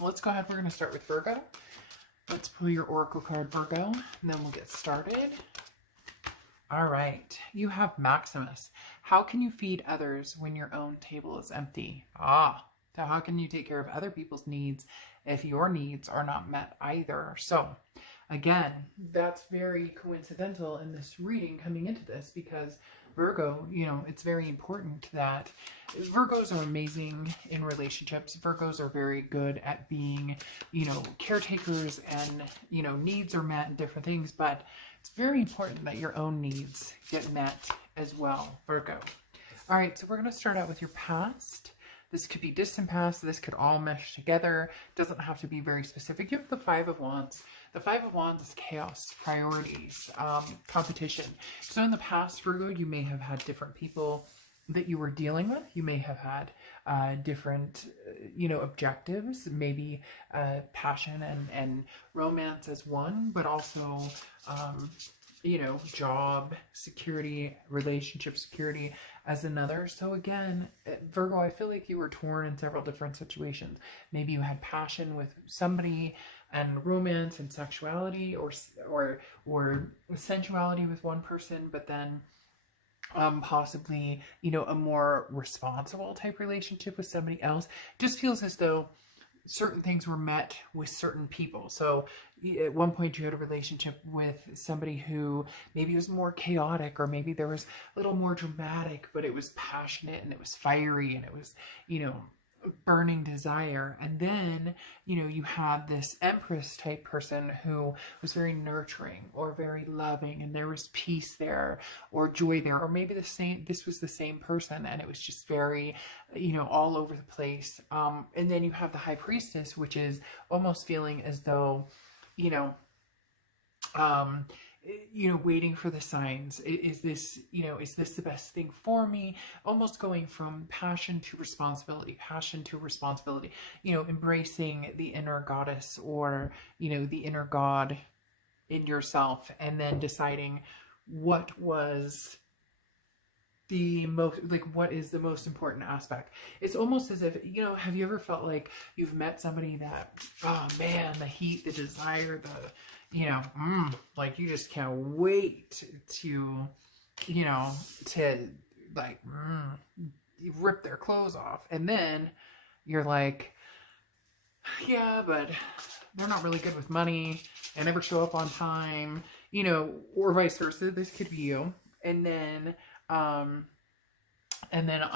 Let's go ahead. We're going to start with Virgo. Let's pull your oracle card, Virgo, and then we'll get started. All right. You have Maximus. How can you feed others when your own table is empty? So how can you take care of other people's needs if your needs are not met either? So again, that's very coincidental in this reading coming into this, because Virgo, it's very important that Virgos are amazing in relationships. Virgos are very good at being, caretakers, and, needs are met and different things, but it's very important that your own needs get met as well, Virgo. All right, so we're going to start out with your past. This could be distant past. This could all mesh together. It doesn't have to be very specific. You have the Five of Wands. The Five of Wands is chaos, priorities, competition. So in the past, Virgo, you may have had different people that you were dealing with. You may have had different, objectives, maybe passion and romance as one, but also, job security, relationship security as another. So again, Virgo, I feel like you were torn in several different situations. Maybe you had passion with somebody and romance and sexuality, or sensuality with one person, but then possibly, a more responsible type relationship with somebody else. Just feels as though certain things were met with certain people. So at one point you had a relationship with somebody who maybe was more chaotic, or maybe there was a little more dramatic, but it was passionate and it was fiery and it was, burning desire. And then, you had this Empress type person who was very nurturing or very loving, and there was peace there or joy there, or maybe this was the same person and it was just very, all over the place. And then you have the High Priestess, which is almost feeling as though, waiting for the signs. Is this the best thing for me? Almost going from passion to responsibility, embracing the inner goddess, or, the inner god in yourself, and then deciding what was what is the most important aspect. It's almost as if, have you ever felt like you've met somebody that, oh man, the heat, the desire, like you just can't wait to, rip their clothes off. And then you're like, yeah, but they're not really good with money and never show up on time, or vice versa. This could be you. And then on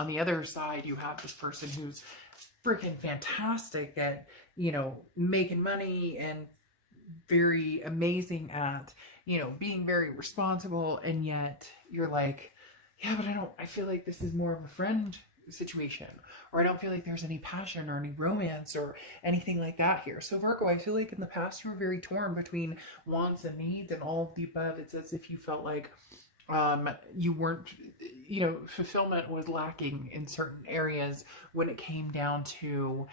the other side, you have this person who's freaking fantastic at, making money and very amazing at, being very responsible. And yet you're like, yeah, but I feel like this is more of a friend situation, or I don't feel like there's any passion or any romance or anything like that here. So Virgo, I feel like in the past you were very torn between wants and needs and all of the above. It's as if you felt like you weren't, fulfillment was lacking in certain areas when it came down to,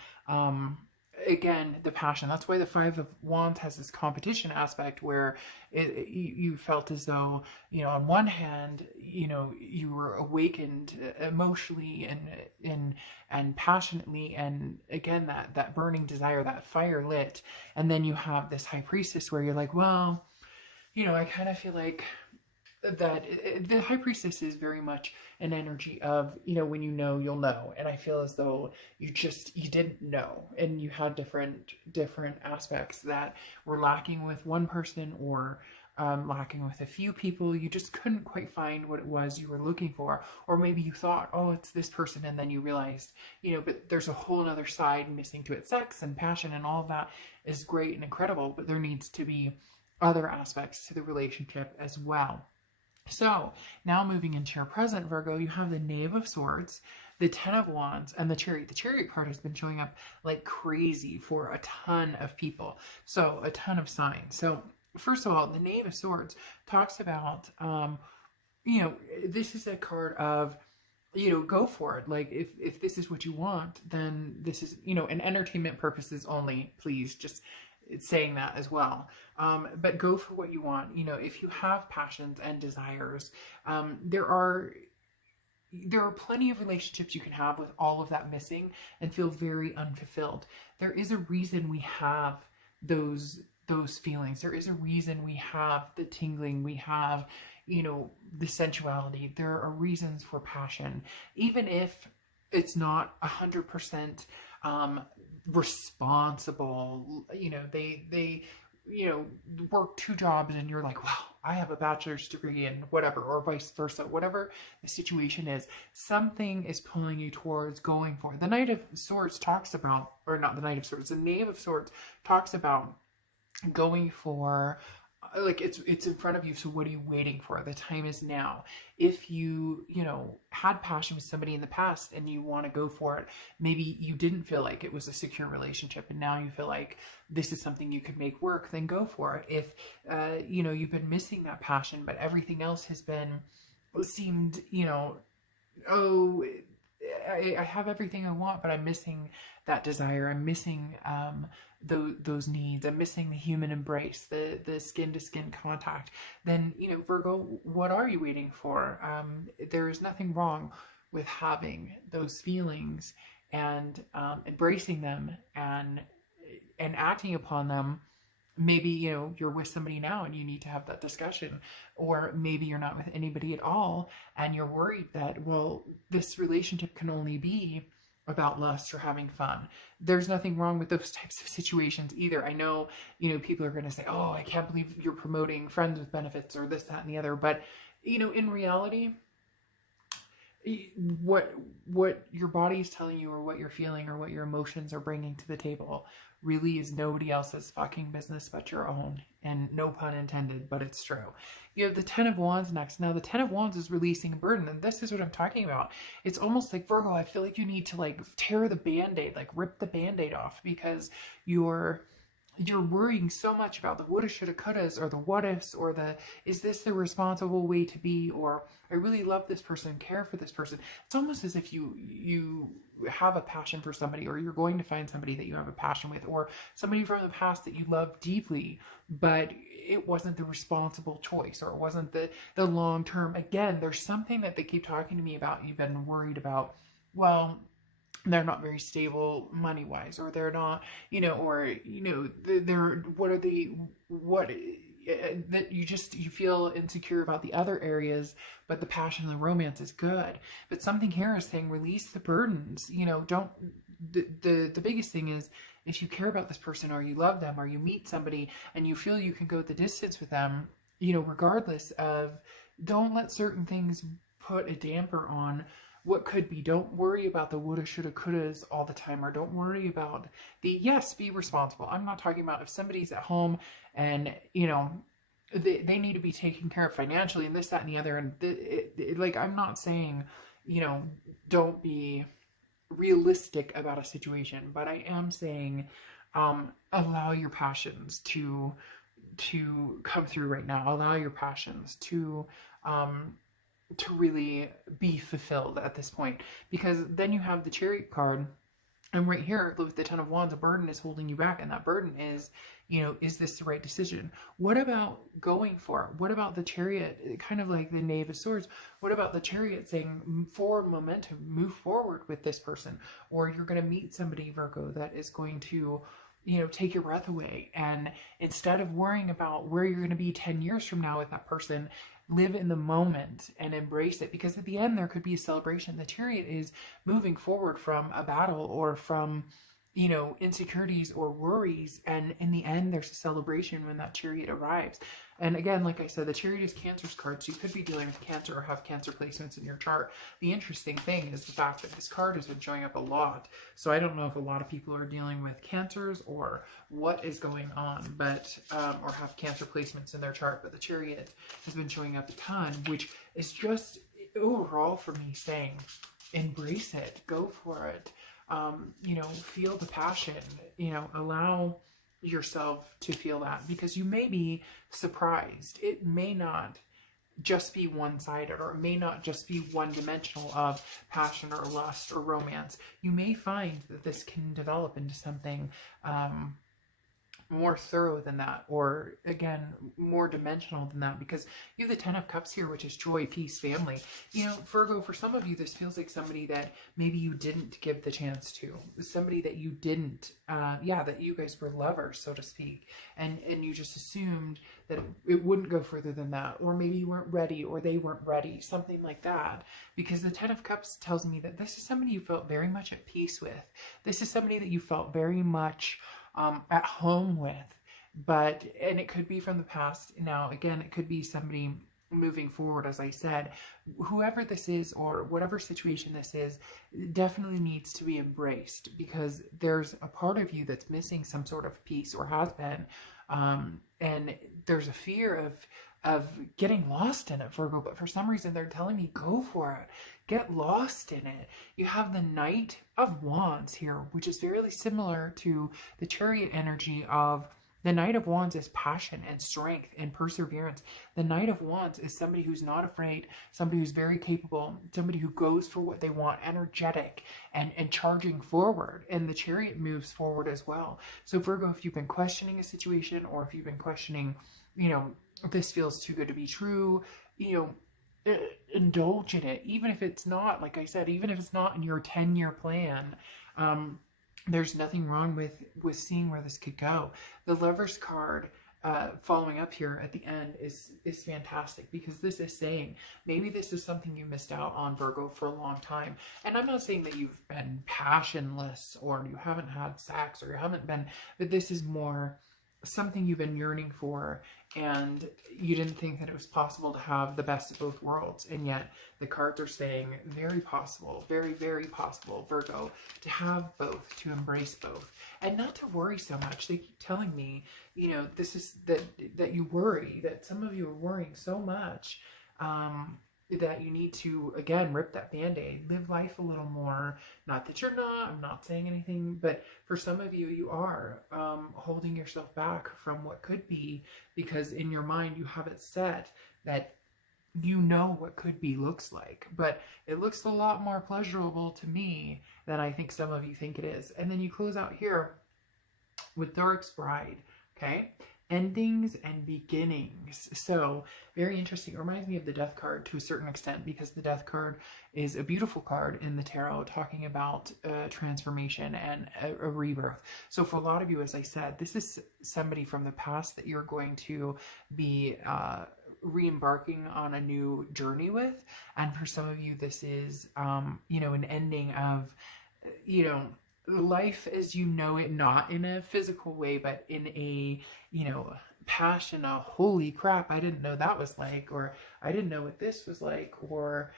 again, the passion. That's why the Five of Wands has this competition aspect where you felt as though, on one hand, you were awakened emotionally and passionately, and again, that burning desire, that fire lit. And then you have this High Priestess where you're like, well, I kind of feel like that the High Priestess is very much an energy of, when you'll know. And I feel as though you didn't know, and you had different aspects that were lacking with one person, or lacking with a few people. You just couldn't quite find what it was you were looking for. Or maybe you thought, oh, it's this person, and then you realized, but there's a whole other side missing to it. Sex and passion and all of that is great and incredible, but there needs to be other aspects to the relationship as well. So now moving into your present, Virgo, you have the Knave of Swords, the Ten of Wands, and the Chariot. The Chariot card has been showing up like crazy for a ton of people. So a ton of signs. So first of all, the Knave of Swords talks about, this is a card of, go for it. Like if this is what you want, then this is, and entertainment purposes only, please just it's saying that as well. But go for what you want. If you have passions and desires, there are, there are plenty of relationships you can have with all of that missing and feel very unfulfilled. There is a reason we have those feelings. There is a reason we have the tingling, we have, you know, the sensuality. There are reasons for passion, even if it's not 100% responsible. You know, they you know, work 2 jobs and you're like, wow, I have a bachelor's degree and whatever, or vice versa, whatever the situation is, something is pulling you towards going for it. The Knight of Swords talks about, or not the Knight of Swords, the Knave of Swords talks about going for, like, it's in front of you, so what are you waiting for? The time is now. If you know, had passion with somebody in the past and you want to go for it, maybe you didn't feel like it was a secure relationship and now you feel like this is something you could make work, then go for it. If you know, you've been missing that passion, but everything else has seemed, you know, oh, I have everything I want, but I'm missing that desire. I'm missing those needs. I'm missing the human embrace, the skin-to-skin contact. Then, you know, Virgo, what are you waiting for? There is nothing wrong with having those feelings and embracing them and acting upon them. Maybe, you know, you're with somebody now and you need to have that discussion, or maybe you're not with anybody at all and you're worried that, well, this relationship can only be about lust or having fun. There's nothing wrong with those types of situations either. I know, you know, people are going to say, oh, I can't believe you're promoting friends with benefits or this, that, and the other. But, you know, in reality, what your body is telling you, or what you're feeling, or what your emotions are bringing to the table really is nobody else's fucking business but your own. And no pun intended, but it's true. You have the Ten of Wands next. Now the Ten of Wands is releasing a burden, and this is what I'm talking about. It's almost like, Virgo, I feel like you need to like tear the band-aid, like rip the band-aid off, because you're worrying so much about the woulda, shoulda, couldas, or the what ifs, or the, is this the responsible way to be, or I really love this person, care for this person. It's almost as if you have a passion for somebody, or you're going to find somebody that you have a passion with, or somebody from the past that you love deeply, but it wasn't the responsible choice, or it wasn't the long term. Again, there's something that they keep talking to me about. You've been worried about, well, they're not very stable money wise, or they're not, you know, or, you know, they're, that you feel insecure about the other areas, but the passion and the romance is good. But something here is saying, release the burdens. You know, don't, the biggest thing is, if you care about this person, or you love them, or you meet somebody and you feel you can go the distance with them, you know, regardless of, don't let certain things put a damper on what could be. Don't worry about the woulda, shoulda, couldas all the time, or don't worry about the, yes, be responsible. I'm not talking about if somebody's at home and, you know, they need to be taken care of financially and this, that, and the other. And like, I'm not saying, you know, don't be realistic about a situation, but I am saying, allow your passions to come through right now. Allow your passions to really be fulfilled at this point, because then you have the Chariot card, and right here with the Ten of Wands, a burden is holding you back, and that burden is, you know, is this the right decision? What about going for it? What about the Chariot, kind of like the Knave of Swords? What about the Chariot saying, forward momentum, move forward with this person? Or you're going to meet somebody, Virgo, that is going to, you know, take your breath away, and instead of worrying about where you're going to be 10 years from now with that person, live in the moment and embrace it, because at the end there could be a celebration. The Chariot is moving forward from a battle, or from, you know, insecurities or worries, and in the end there's a celebration when that Chariot arrives. And again, like I said, the Chariot is Cancer's card, so you could be dealing with Cancer or have Cancer placements in your chart. The interesting thing is the fact that this card has been showing up a lot, so I don't know if a lot of people are dealing with Cancers or what is going on, but or have Cancer placements in their chart. But the Chariot has been showing up a ton, which is just overall for me saying, embrace it, go for it. You know, feel the passion, you know, allow yourself to feel that, because you may be surprised. It may not just be one-sided, or it may not just be one-dimensional of passion or lust or romance. You may find that this can develop into something more thorough than that, or again, more dimensional than that, because you have the 10 of Cups here, which is joy, peace, family. You know, Virgo, for some of you, this feels like somebody that maybe you didn't give the chance to, somebody that you didn't, that you guys were lovers, so to speak, and you just assumed that it wouldn't go further than that, or maybe you weren't ready, or they weren't ready, something like that, because the 10 of Cups tells me that this is somebody you felt very much at peace with. This is somebody that you felt very much at home with, and it could be from the past. Now, again, it could be somebody moving forward, as I said. Whoever this is, or whatever situation this is, definitely needs to be embraced, because there's a part of you that's missing some sort of peace, or has been, and there's a fear of getting lost in it, Virgo, but for some reason they're telling me go for it. Get lost in it. You have the Knight of Wands here, which is fairly similar to the Chariot energy of the Knight of Wands is passion and strength and perseverance. The Knight of Wands is somebody who's not afraid, somebody who's very capable, somebody who goes for what they want, energetic and charging forward. And the Chariot moves forward as well. So Virgo, if you've been questioning a situation, or if you've been questioning, you know, this feels too good to be true, you know, indulge in it, even if it's not, like I said, even if it's not in your 10-year plan. There's nothing wrong with seeing where this could go. The Lovers card following up here at the end is fantastic, because this is saying maybe this is something you missed out on, Virgo, for a long time. And I'm not saying that you've been passionless, or you haven't had sex, or you haven't been, but this is more something you've been yearning for, and you didn't think that it was possible to have the best of both worlds. And yet the cards are saying very possible, very, very possible, Virgo, to have both, to embrace both, and not to worry so much. They keep telling me, you know, this is that you worry, that some of you are worrying so much, that you need to, again, rip that band-aid, live life a little more. Not that you're not, I'm not saying anything, but for some of you, you are holding yourself back from what could be, because in your mind, you have it set that you know what could be looks like, but it looks a lot more pleasurable to me than I think some of you think it is. And then you close out here with Doric's Bride, okay? Endings and beginnings. So very interesting. It reminds me of the Death card to a certain extent, because the Death card is a beautiful card in the tarot, talking about transformation and a rebirth. So for a lot of you, as I said, this is somebody from the past that you're going to be re-embarking on a new journey with. And for some of you, this is you know, an ending of, you know, life as you know it, not in a physical way, but in a, you know, passion, a holy crap, I didn't know that was like, or I didn't know what this was like, or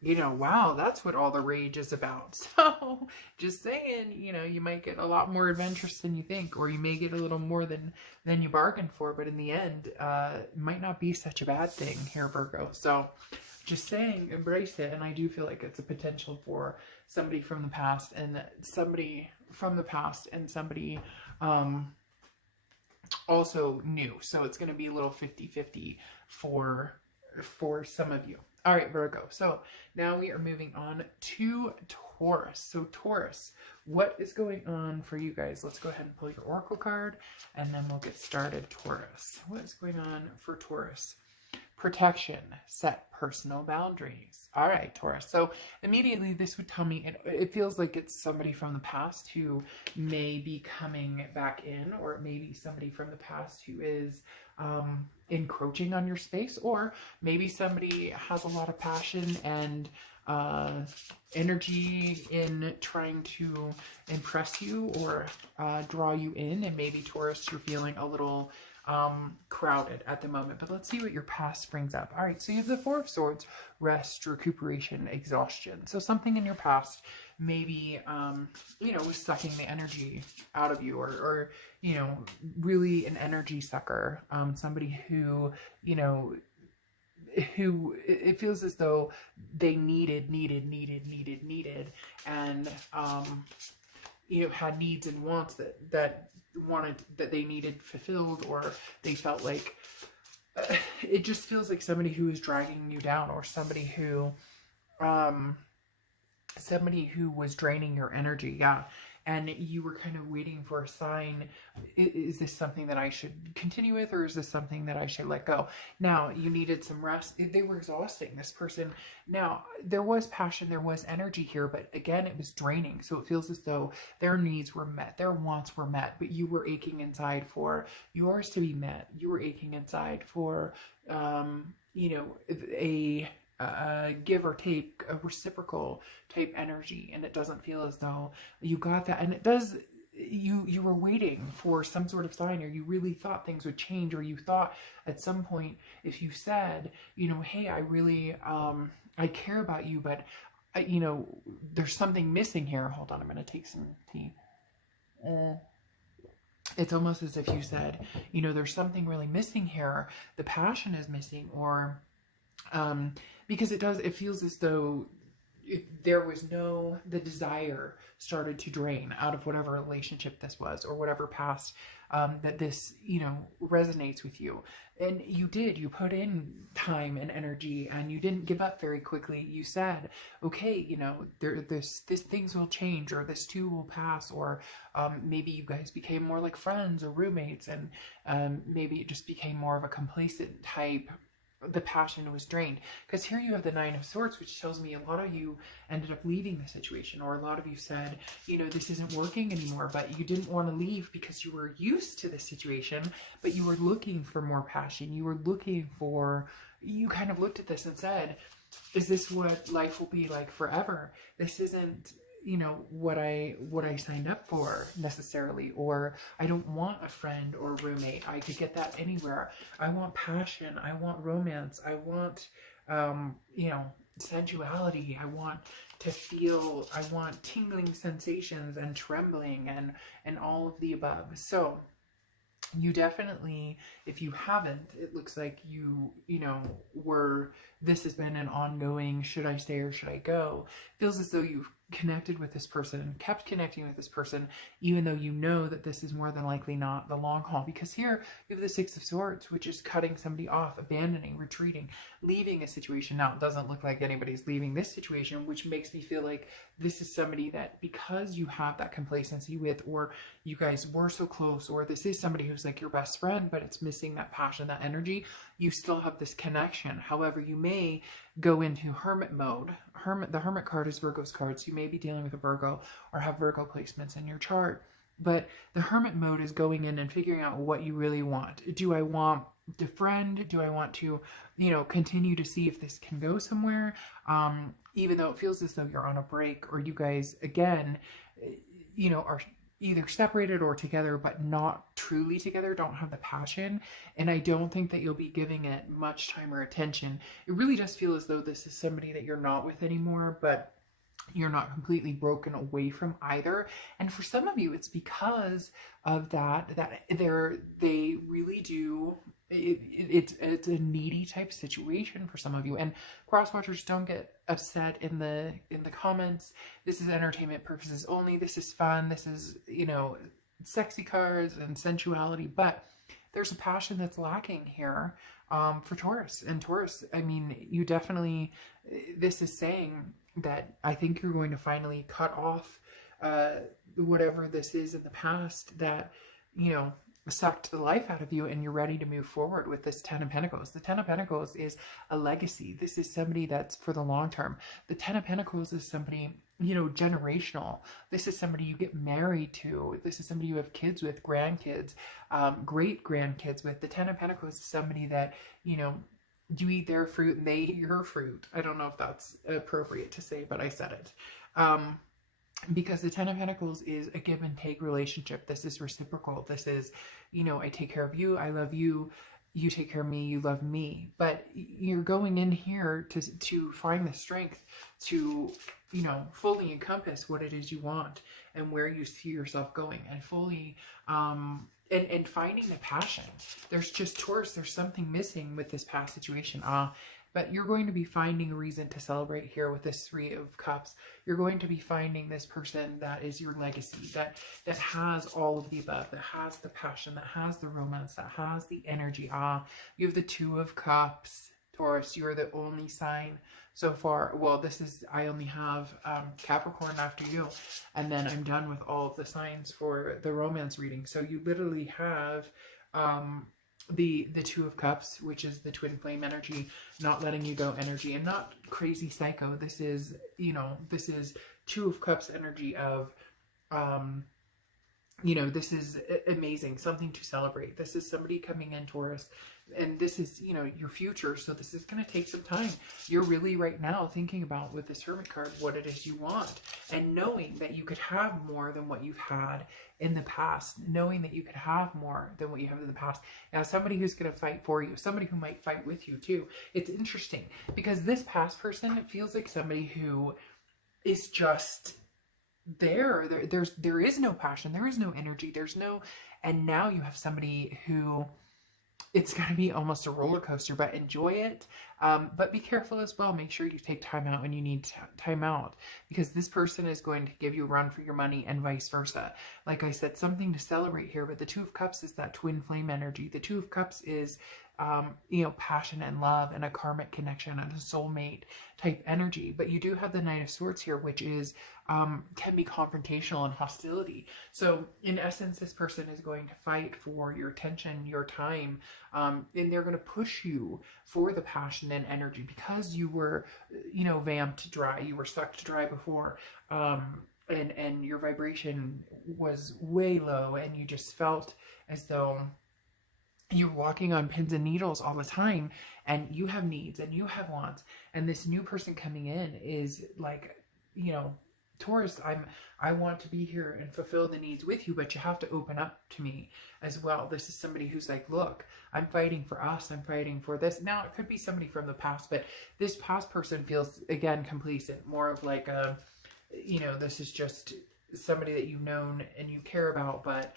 you know, wow, that's what all the rage is about. So just saying, you know, you might get a lot more adventurous than you think, or you may get a little more than you bargained for, but in the end, it might not be such a bad thing here, Virgo. So just saying, embrace it. And I do feel like it's a potential for somebody from the past, and somebody from the past, and somebody also new. So it's going to be a little 50-50 for some of you. All right, Virgo. So now we are moving on to Taurus. So Taurus, what is going on for you guys? Let's go ahead and pull your Oracle card, and then we'll get started. Taurus, what is going on for Taurus? Protection, set personal boundaries. All right, Taurus. So immediately this would tell me, it feels like it's somebody from the past who may be coming back in, or it may be somebody from the past who is encroaching on your space, or maybe somebody has a lot of passion and energy in trying to impress you, or draw you in. And maybe, Taurus, you're feeling a little crowded at the moment, but let's see what your past brings up. All right, so you have the Four of Swords, rest, recuperation, exhaustion. So something in your past maybe, you know, was sucking the energy out of you, or, you know, really an energy sucker, somebody who, you know, who it feels as though they needed, and, you know, had needs and wants that they needed fulfilled, or they felt like it just feels like somebody who is dragging you down, or somebody who was draining your energy. Yeah. and you were kind of waiting for a sign. Is this something that I should continue with, or is this something that I should let go? Now, you needed some rest. They were exhausting, this person. Now, there was passion, there was energy here, but again, it was draining. So it feels as though their needs were met, their wants were met, but you were aching inside for yours to be met. You were aching inside for, you know, a give or take, a reciprocal type energy, and it doesn't feel as though you got that. And it does, you were waiting for some sort of sign, or you really thought things would change, or you thought at some point, if you said, you know, hey, I really I care about you, but you know, there's something missing here. Hold on, I'm gonna take some tea. It's almost as if you said, you know, there's something really missing here, the passion is missing, or because it feels as though there was the desire started to drain out of whatever relationship this was, or whatever past that this, you know, resonates with you. And you put in time and energy, and you didn't give up very quickly. You said, okay, you know, this things will change, or this too will pass, or maybe you guys became more like friends or roommates, and maybe it just became more of a complacent type. The passion was drained, because here you have the Nine of Swords, which tells me a lot of you ended up leaving the situation, or a lot of you said, you know, this isn't working anymore, but you didn't want to leave because you were used to the situation, but you were looking for more passion. You were looking for, you kind of looked at this and said, is this what life will be like forever? This isn't, you know, what I signed up for necessarily, or I don't want a friend or roommate. I could get that anywhere. I want passion. I want romance. I want, you know, sensuality. I want to feel, I want tingling sensations and trembling and all of the above. So you definitely, if you haven't, it looks like you know, this has been an ongoing, should I stay or should I go? Feels as though you've connected with this person and kept connecting with this person, even though you know that this is more than likely not the long haul. Because here you have the Six of Swords, which is cutting somebody off, abandoning, retreating, leaving a situation. Now, it doesn't look like anybody's leaving this situation, which makes me feel like this is somebody that, because you have that complacency with, or you guys were so close, or this is somebody who's like your best friend, but it's missing that passion, that energy, you still have this connection. However, you may go into hermit mode. The Hermit card is Virgo's card, so you may be dealing with a Virgo or have Virgo placements in your chart. But the Hermit mode is going in and figuring out what you really want. Do I want to friend? Do I want to, you know, continue to see if this can go somewhere? Even though it feels as though you're on a break, or you guys, again, you know, are either separated or together, but not truly together, don't have the passion. And I don't think that you'll be giving it much time or attention. It really does feel as though this is somebody that you're not with anymore, but you're not completely broken away from either. And for some of you, it's because of that they really do, it's a needy type situation for some of you. And cross watchers, don't get upset in the comments. This is entertainment purposes only. This is fun. This is, you know, sexy cards and sensuality, but there's a passion that's lacking here for Taurus. And Taurus, I mean, you definitely, this is saying that I think you're going to finally cut off whatever this is in the past that, you know, sucked the life out of you, and you're ready to move forward with this Ten of Pentacles. The Ten of Pentacles is a legacy. This is somebody that's for the long term. The Ten of Pentacles is somebody, you know, generational. This is somebody you get married to. This is somebody you have kids with, grandkids, great grandkids with. The Ten of Pentacles is somebody that, you know, you eat their fruit and they eat your fruit. I don't know if that's appropriate to say, but I said it. Because the Ten of Pentacles is a give and take relationship. This is reciprocal. This is, you know, I take care of you, I love you, you take care of me, you love me. But you're going in here to find the strength to, you know, fully encompass what it is you want and where you see yourself going, and fully and finding the passion. There's just, Taurus, there's something missing with this past situation. But you're going to be finding a reason to celebrate here with this Three of Cups. You're going to be finding this person that is your legacy, that has all of the above, that has the passion, that has the romance, that has the energy. You have the Two of Cups. Taurus. You're the only sign so far. Well, I only have Capricorn after you, and then I'm done with all of the signs for the romance reading. So you literally have the Two of Cups, which is the twin flame energy, not letting you go energy, and not crazy psycho. This is, this is Two of Cups energy of, this is amazing, something to celebrate. This is somebody coming in, Taurus, and this is, your future. So this is going to take some time. You're really right now thinking about, with this Hermit card, what it is you want, and knowing that you could have more than what you've had in the past, knowing that you could have more than what you have in the past. Now, somebody who's going to fight for you, somebody who might fight with you too. It's interesting because this past person, it feels like somebody who is just there is no passion, there is no energy, and now you have somebody who, it's going to be almost a roller coaster, but enjoy it. But be careful as well. Make sure you take time out when you need time out, because this person is going to give you a run for your money and vice versa. Like I said, something to celebrate here, but the Two of Cups is that twin flame energy. The Two of Cups is, passion and love and a karmic connection and a soulmate type energy. But you do have the Knight of Swords here, which is, can be confrontational and hostility. So in essence, this person is going to fight for your attention, your time, and they're going to push you for the passion and energy because you were, vamped dry, you were sucked dry before, and your vibration was way low, and you just felt as though you're walking on pins and needles all the time, and you have needs and you have wants. And this new person coming in is like, Taurus, I want to be here and fulfill the needs with you, but you have to open up to me as well. This is somebody who's like, look, I'm fighting for us. I'm fighting for this. Now, it could be somebody from the past, but this past person feels, again, complacent, more of like a, this is just somebody that you've known and you care about, but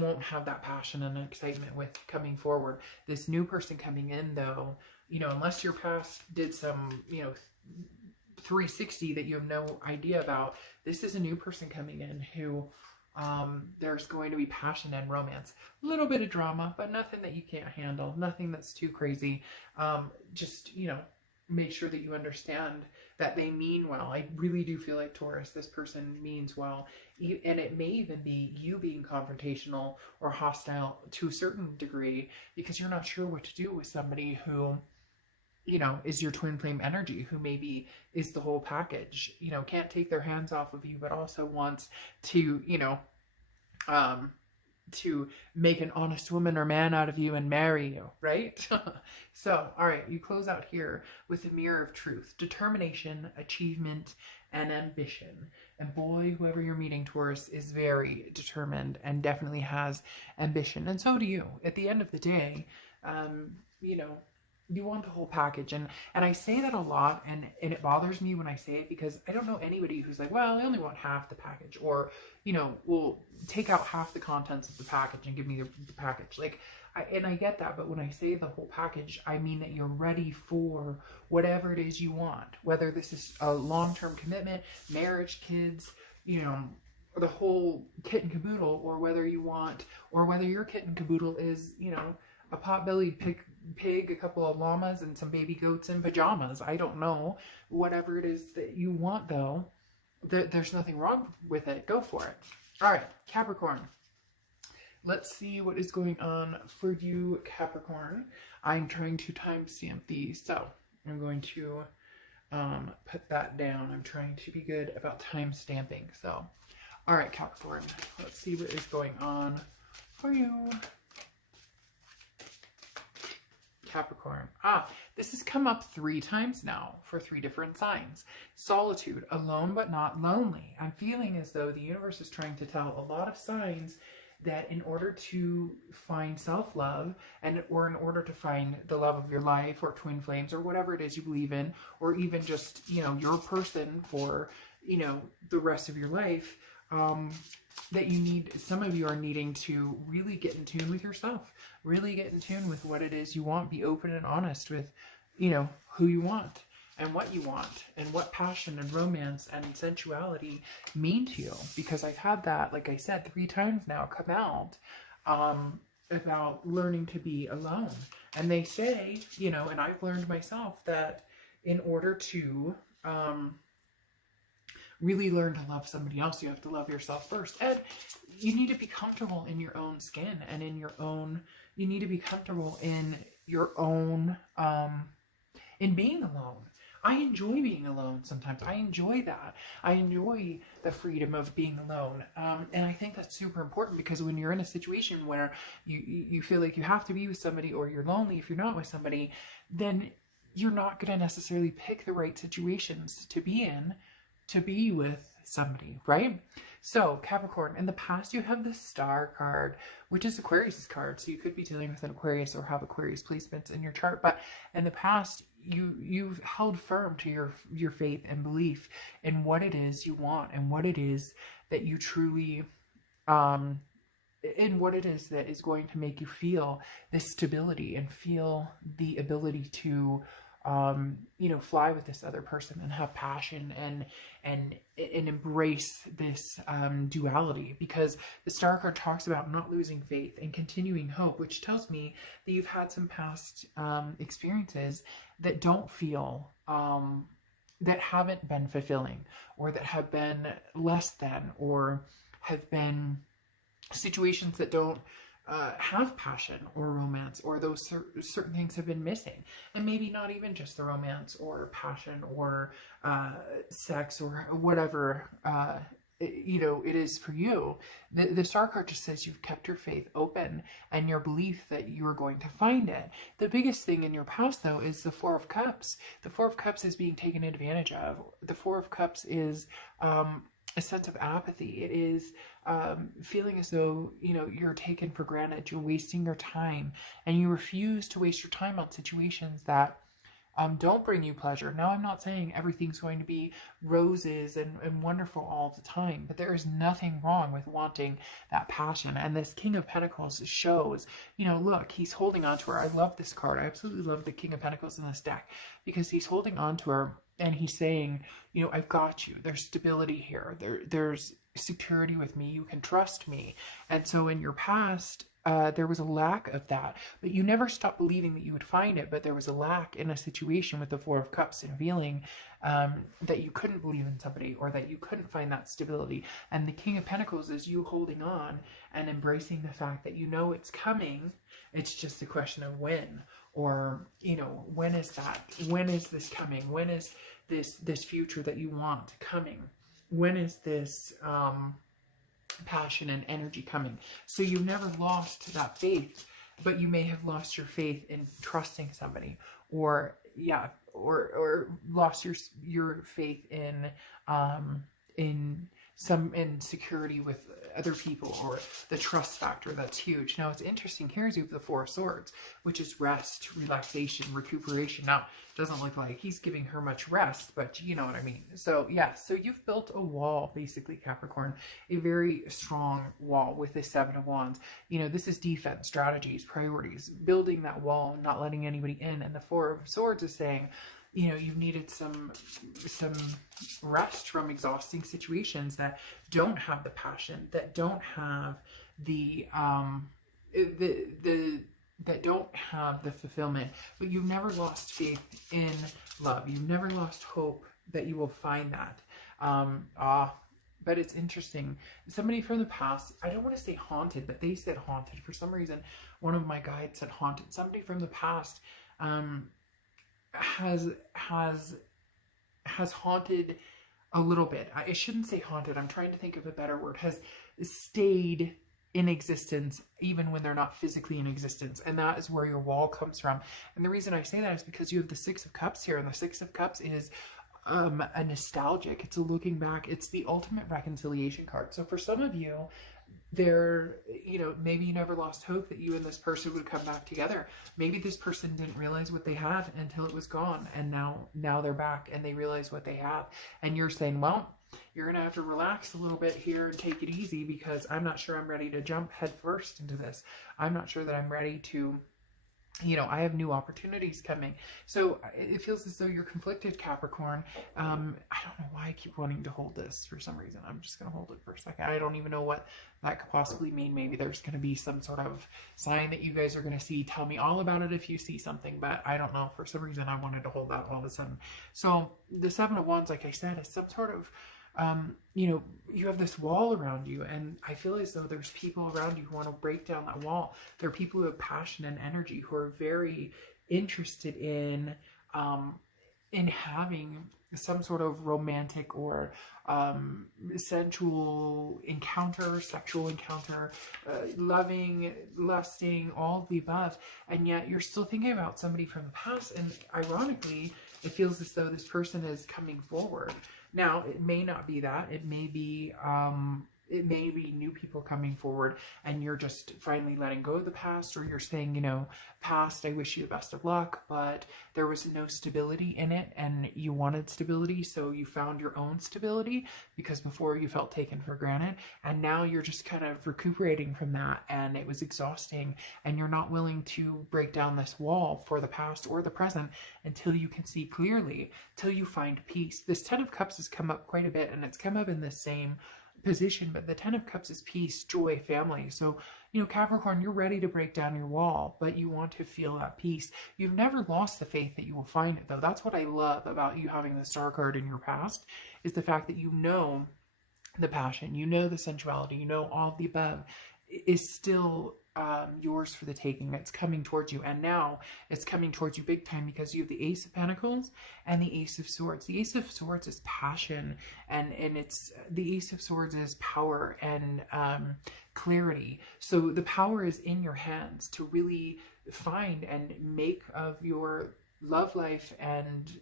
won't have that passion and excitement with coming forward. This new person coming in, though, unless your past did some, 360 that you have no idea about, this is a new person coming in who, there's going to be passion and romance, a little bit of drama, but nothing that you can't handle, nothing that's too crazy. Just, make sure that you understand that they mean well. I really do feel like, Taurus, this person means well, and it may even be you being confrontational or hostile to a certain degree because you're not sure what to do with somebody who, is your twin flame energy, who maybe is the whole package, can't take their hands off of you, but also wants to, to make an honest woman or man out of you and marry you, right? So, all right, you close out here with the Mirror of Truth, determination, achievement, and ambition. And boy, whoever you're meeting, Taurus, is very determined and definitely has ambition. And so do you. At the end of the day, you want the whole package. And I say that a lot, and it bothers me when I say it because I don't know anybody who's like, well, I only want half the package, or, will take out half the contents of the package and give me the package. Like, I get that, but when I say the whole package, I mean that you're ready for whatever it is you want, whether this is a long-term commitment, marriage, kids, the whole kit and caboodle, or whether your kit and caboodle is, a pot-bellied pig, a couple of llamas, and some baby goats in pajamas. I don't know. Whatever it is that you want, though, there's nothing wrong with it. Go for it. All right, Capricorn. Let's see what is going on for you, Capricorn. I'm trying to timestamp these, so I'm going to put that down. I'm trying to be good about timestamping. So, all right, Capricorn. Let's see what is going on for you. Capricorn. This has come up 3 times now for 3 different signs. Solitude, alone but not lonely. I'm feeling as though the universe is trying to tell a lot of signs that in order to find self-love, or in order to find the love of your life, or twin flames, or whatever it is you believe in, or even just, your person for, the rest of your life, that some of you are needing to really get in tune with yourself, really get in tune with what it is you want, be open and honest with, who you want and what you want and what passion and romance and sensuality mean to you. Because I've had that, like I said, 3 times now come out, about learning to be alone. And they say, you know, and I've learned myself that in order to really learn to love somebody else, you have to love yourself first. And you need to be comfortable in your own skin and in your own, you need to be comfortable in your own, in being alone. I enjoy being alone sometimes. I enjoy that. I enjoy the freedom of being alone. And I think that's super important, because when you're in a situation where you feel like you have to be with somebody, or you're lonely if you're not with somebody, then you're not going to necessarily pick the right situations to be in to be with somebody, right? So Capricorn, in the past you have the Star card, which is Aquarius's card. So you could be dealing with an Aquarius or have Aquarius placements in your chart. But in the past, you've held firm to your faith and belief in what it is you want, and what it is that you truly in what it is that is going to make you feel this stability and feel the ability to you know, fly with this other person and have passion and embrace this duality, because the Star card talks about not losing faith and continuing hope, which tells me that you've had some past experiences that don't feel that haven't been fulfilling, or that have been less than, or have been situations that don't have passion or romance, or those certain things have been missing. And maybe not even just the romance or passion or sex or whatever you know it is for you. The Star card just says you've kept your faith open and your belief that you're going to find it. The biggest thing in your past, though, is the Four of Cups. The Four of Cups is being taken advantage of. The Four of Cups is a sense of apathy. It is feeling as though, you know, you're taken for granted, you're wasting your time, and you refuse to waste your time on situations that don't bring you pleasure. Now, I'm not saying everything's going to be roses and wonderful all the time, but there is nothing wrong with wanting that passion. And this King of Pentacles shows, you know, look, he's holding on to her. I love this card. I absolutely love the King of Pentacles in this deck, because he's holding on to her and he's saying, you know, I've got you. There's stability here. There's security with me. You can trust me. And so in your past, there was a lack of that, but you never stopped believing that you would find it. But there was a lack in a situation with the Four of Cups, and feeling that you couldn't believe in somebody, or that you couldn't find that stability. And the King of Pentacles is you holding on and embracing the fact that you know it's coming. It's just a question of when, or, you know, when is that? When is this coming? When is this future that you want coming? When is this passion and energy coming? So you've never lost that faith, but you may have lost your faith in trusting somebody, or or lost your faith in security with other people, or the trust factor. That's huge. Now, it's interesting here is you have the Four of Swords, which is rest, relaxation, recuperation. Now, it doesn't look like he's giving her much rest, but you know what I mean. So yeah, so you've built a wall, basically, Capricorn, a very strong wall with the Seven of Wands. You know, this is defense, strategies, priorities, building that wall, not letting anybody in. And the Four of Swords is saying, you know, you've needed some rest from exhausting situations that don't have the passion, that don't have that don't have the fulfillment. But you've never lost faith in love. You've never lost hope that you will find that. But it's interesting. Somebody from the past, I don't want to say haunted, but they said haunted. For some reason, one of my guides said haunted. Somebody from the past has haunted a little bit. I shouldn't say haunted. I'm trying to think of a better word. Has stayed in existence even when they're not physically in existence. And that is where your wall comes from. And the reason I say that is because you have the Six of Cups here. And the Six of Cups is a nostalgic. It's a looking back. It's the ultimate reconciliation card. So for some of you, you know, maybe you never lost hope that you and this person would come back together. Maybe this person didn't realize what they had until it was gone, and now they're back and they realize what they have. And you're saying, well, you're gonna have to relax a little bit here and take it easy, because I'm not sure I'm ready to jump head first into this. I'm not sure that I'm ready to you know, I have new opportunities coming. So it feels as though you're conflicted, Capricorn. I don't know why I keep wanting to hold this for some reason. I'm just going to hold it for a second. I don't even know what that could possibly mean. Maybe there's going to be some sort of sign that you guys are going to see. Tell me all about it if you see something, but I don't know. For some reason, I wanted to hold that all of a sudden. So the Seven of Wands, like I said, is some sort of you know, you have this wall around you, and I feel as though there's people around you who want to break down that wall. There are people who have passion and energy, who are very interested in having some sort of romantic or sensual encounter, sexual encounter, loving, lusting, all of the above. And yet you're still thinking about somebody from the past. And ironically, it feels as though this person is coming forward. Now, it may not be that. It may be new people coming forward, and you're just finally letting go of the past, or you're saying, you know, past, I wish you the best of luck, but there was no stability in it, and you wanted stability, so you found your own stability, because before you felt taken for granted, and now you're just kind of recuperating from that, and it was exhausting, and you're not willing to break down this wall for the past or the present until you can see clearly, till you find peace. This Ten of Cups has come up quite a bit, and it's come up in the same position, but the Ten of Cups is peace, joy, family. So, you know, Capricorn, you're ready to break down your wall, but you want to feel that peace. You've never lost the faith that you will find it, though. That's what I love about you having the Star card in your past, is the fact that you know the passion, you know the sensuality, you know all of the above is still yours for the taking. It's coming towards you, and now it's coming towards you big time, because you have the Ace of Pentacles and the Ace of Swords. The Ace of Swords is passion, and it's the Ace of Swords is power and clarity. So the power is in your hands to really find and make of your love life and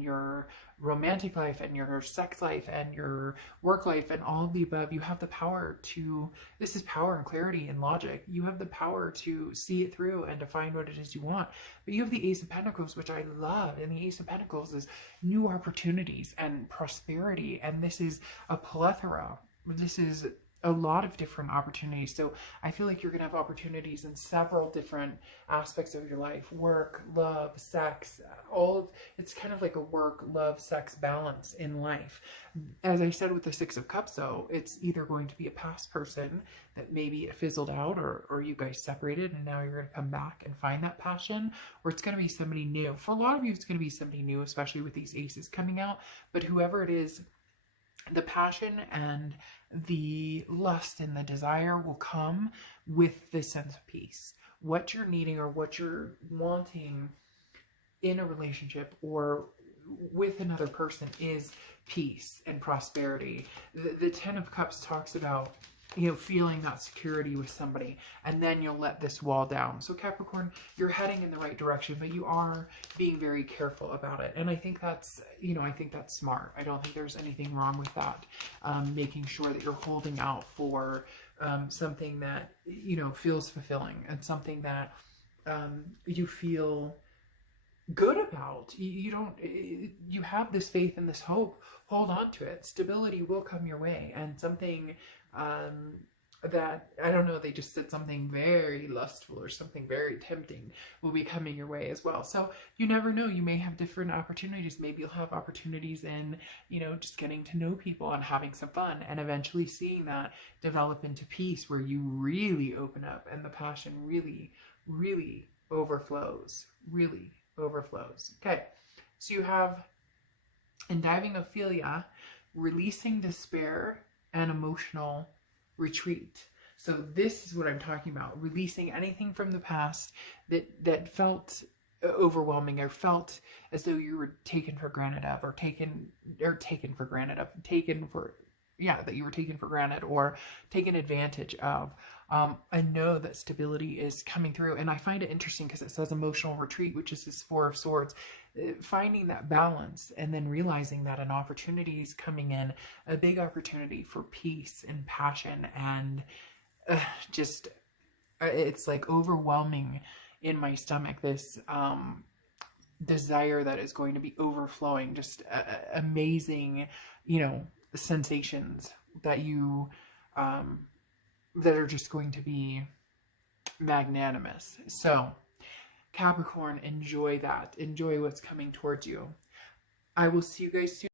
your romantic life and your sex life and your work life and all of the above. You have the power to, this is power and clarity and logic. You have the power to see it through and to find what it is you want. But you have the Ace of Pentacles, which I love. And the Ace of Pentacles is new opportunities and prosperity. And this is a plethora. This is a lot of different opportunities. So I feel like you're going to have opportunities in several different aspects of your life: work, love, sex, it's kind of like a work, love, sex balance in life. As I said with the Six of Cups, though, it's either going to be a past person that maybe it fizzled out, or you guys separated and now you're going to come back and find that passion, or it's going to be somebody new. For a lot of you, it's going to be somebody new, especially with these aces coming out. But whoever it is, the passion and the lust and the desire will come with this sense of peace. What you're needing or what you're wanting in a relationship or with another person is peace and prosperity. The Ten of Cups talks about, you know, feeling that security with somebody, and then you'll let this wall down. So Capricorn, you're heading in the right direction, but you are being very careful about it. And I think that's, you know, I think that's smart. I don't think there's anything wrong with that. Making sure that you're holding out for something that, you know, feels fulfilling and something that you feel good about. You have this faith and this hope. Hold on to it. Stability will come your way, and something that, I don't know, they just said something very lustful or something very tempting will be coming your way as well. So you never know, you may have different opportunities. Maybe you'll have opportunities in, you know, just getting to know people and having some fun, and eventually seeing that develop into peace, where you really open up and the passion really, really overflows. Okay, so you have in Diving Ophelia, releasing despair and emotional retreat. So this is what I'm talking about: releasing anything from the past that felt overwhelming, or felt as though you were taken for granted, or that you were taken for granted or taken advantage of. I know that stability is coming through, and I find it interesting because it says emotional retreat, which is this Four of Swords. Finding that balance, and then realizing that an opportunity is coming in, a big opportunity for peace and passion, and it's like overwhelming in my stomach, this desire that is going to be overflowing, just amazing, you know, sensations that you that are just going to be magnanimous. So Capricorn, enjoy that. Enjoy what's coming towards you. I will see you guys soon.